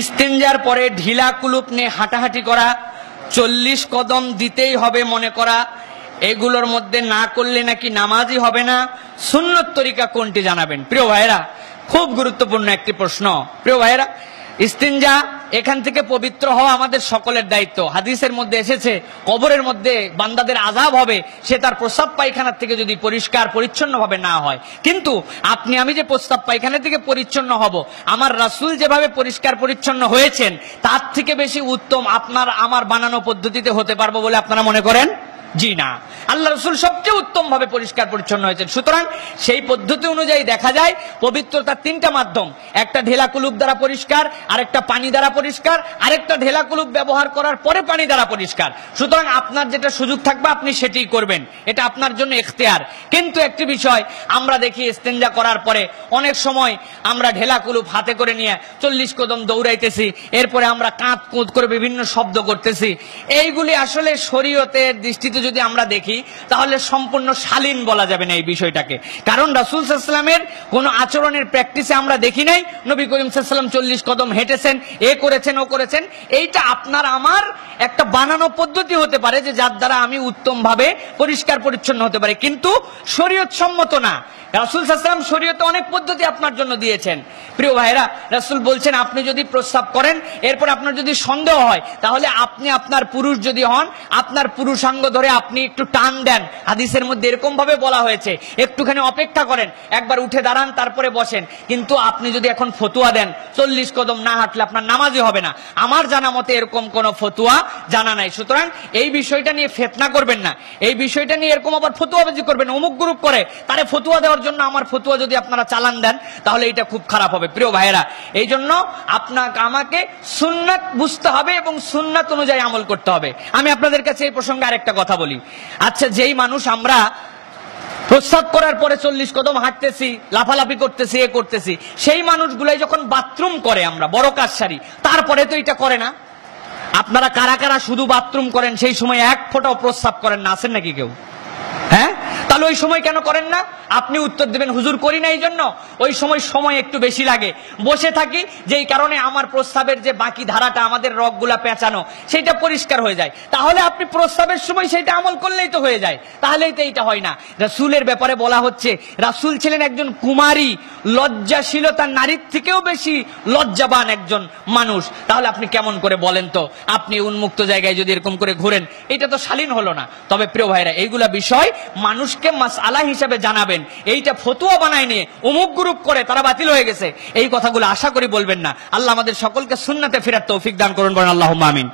ইস্তেঞ্জার পরে ঢিলা কুলুপ নিয়ে হাঁটাহাঁটি করা, 40 কদম দিতেই হবে মনে করা, এগুলোর মধ্যে না করলে নাকি নামাজই হবে না, সুন্নত তরিকা কোনটি জানাবেন? প্রিয় ভাইরা, খুব গুরুত্বপূর্ণ একটি প্রশ্ন। প্রিয় ভাইরা, ইস্তিনজা এখান থেকে পবিত্র হওয়া আমাদের সকলের দায়িত্ব। হাদিসের মধ্যে এসেছে কবরের মধ্যে বান্দাদের আযাব হবে সে তার প্রস্রাব পায়খানার থেকে যদি পরিষ্কার পরিচ্ছন্ন ভাবে না হয়। কিন্তু আপনি আমি যে প্রস্রাব পায়খানা থেকে পরিচ্ছন্ন হব, আমার রাসূল যেভাবে পরিষ্কার পরিচ্ছন্ন হয়েছেন তার থেকে বেশি উত্তম আপনার আমার বানানো পদ্ধতিতে হতে পারবো বলে আপনারা মনে করেন? জি না, আল্লাহ রাসূল সবচেয়ে উত্তম ভাবে পরিষ্কার পরিচ্ছন্ন হয়েছেন। সুতরাং সেই পদ্ধতি অনুযায়ী দেখা যায় পবিত্রতার 3টা মাধ্যম, একটা ঢেলা কুলুপ দ্বারা পরিষ্কার, আরেকটা পানি দ্বারা পরিষ্কার, আরেকটা ঢেলা কুলুপ ব্যবহার করার পরে পানি দ্বারা পরিষ্কার। সুতরাং আপনার যেটা সুযোগ থাকবে আপনি সেটাই করবেন, এটা আপনার জন্য ইখতিয়ার। কিন্তু একটি বিষয় আমরা দেখি, ইস্তেঞ্জা করার পরে অনেক সময় আমরা ঢেলা কুলুপ হাতে করে নিয়ে 40 কদম দৌড়াইতেছি, এরপরে আমরা কাঁত কুঁত করে বিভিন্ন শব্দ করতেছি। এইগুলি আসলে শরীয়তের দৃষ্টিতে যদি আমরা দেখি তাহলে সম্পূর্ণ শালীন বলা যাবে না এই বিষয়টাকে। কারণ রাসূল সাল্লাল্লাহু আলাইহি ওয়াসাল্লামের কোন আচরণের প্র্যাকটিসে আমরা দেখি নাই নবী করিম সাল্লাল্লাহু আলাইহি ওয়াসাল্লাম 40 কদম হেঁটেছেন, এ করেছেন ও করেছেন। এইটা আপনার আমার একটা বানানো পদ্ধতি হতে পারে যে যার দ্বারা আমি উত্তম ভাবে পরিষ্কার পরিচ্ছন্ন হতে পারি, কিন্তু শরীয়ত সম্মত না। রাসূল সাল্লাল্লাহু আলাইহি ওয়াসাল্লাম শরীয়তে অনেক পদ্ধতি আপনার জন্য দিয়েছেন। প্রিয় ভাইরা, রাসূল বলছেন আপনি যদি প্রস্রাব করেন এরপর আপনার যদি সন্দেহ হয় তাহলে আপনি আপনার পুরুষ যদি হন আপনার পুরুষাঙ্গ ধরে আপনি একটু টান দেন। হাদিসের মধ্যে এরকম ভাবে বলা হয়েছে একটুখানি অপেক্ষা করেন, একবার উঠে দাঁড়ান তারপরে বসেন। কিন্তু আপনি যদি এখন ফতুয়া দেন 40 কদম না হাঁটলে আপনার নামাজই হবে না, আমার জানা মতে এরকম কোন ফতুয়া জানা নাই। সুতরাং এই বিষয়টা নিয়ে ফিতনা করবেন না, এই বিষয়টা নিয়ে এরকম আবার ফতুয়াবাজি করবেন, অমুক গ্রুপ করে তারে ফতুয়া দেওয়ার জন্য আমার ফতুয়া যদি আপনারা চালান দেন তাহলে এটা খুব খারাপ হবে। প্রিয় ভাইয়েরা, এই জন্য আপনাকে আমাকে সুন্নাত বুঝতে হবে এবং সুন্নাত অনুযায়ী আমল করতে হবে। আমি আপনাদের কাছে এই প্রসঙ্গে আরেকটা কথা বলি। আচ্ছা, যেই মানুষ আমরা প্রস্রাব করার পরে 40 কদম হাঁটতেছি, লাফালাফি করতেছি, এ করতেছি, সেই মানুষগুলাই যখন বাথরুম করে আমরা বড় কাজ সারি তারপরে তো এটা করে না। আপনারা কারা কারা শুধু বাথরুম করেন সেই সময় এক ফোঁটাও প্রস্রাব করেন না? আছেন নাকি কেউ? হ্যাঁ, তাহলে ওই সময় কেন করেন না? আপনি উত্তর দেবেন হুজুর করি না এই জন্য। ওই সময় একটু বেশি লাগে, বসে থাকি, যেই কারণে আমার প্রস্রাবের যে বাকি ধারাটা আমাদের রগগুলা পেঁচানো সেটা পরিষ্কার হয়ে যায়। তাহলে আপনি প্রস্রাবের সময় সেটা আমল করলেই তো হয়ে যায়, তাহলেই তো এইটা হয় না। রাসূলের ব্যাপারে বলা হচ্ছে রাসূল ছিলেন একজন কুমারী, লজ্জাশীলতা নারীর থেকেও বেশি লজ্জাবান একজন মানুষ। তাহলে আপনি কেমন করে বলেন তো আপনি উন্মুক্ত জায়গায় যদি এরকম করে ঘুরেন, এটা তো শালীন হলো না। তবে প্রিয় ভাইরা, এইগুলা বিষয় মানুষকে মাসআলা হিসেবে জানাবেন, এইটা ফতুয়া বানায় নিয়ে অমুক গ্রুপ করে তারা বাতিল হয়ে গেছে, এই কথাগুলো আশা করি বলবেন না। আল্লাহ আমাদের সকলকে সুন্নাতে ফেরার তৌফিক দান করুন, বলেন আল্লাহুম্মা আমিন।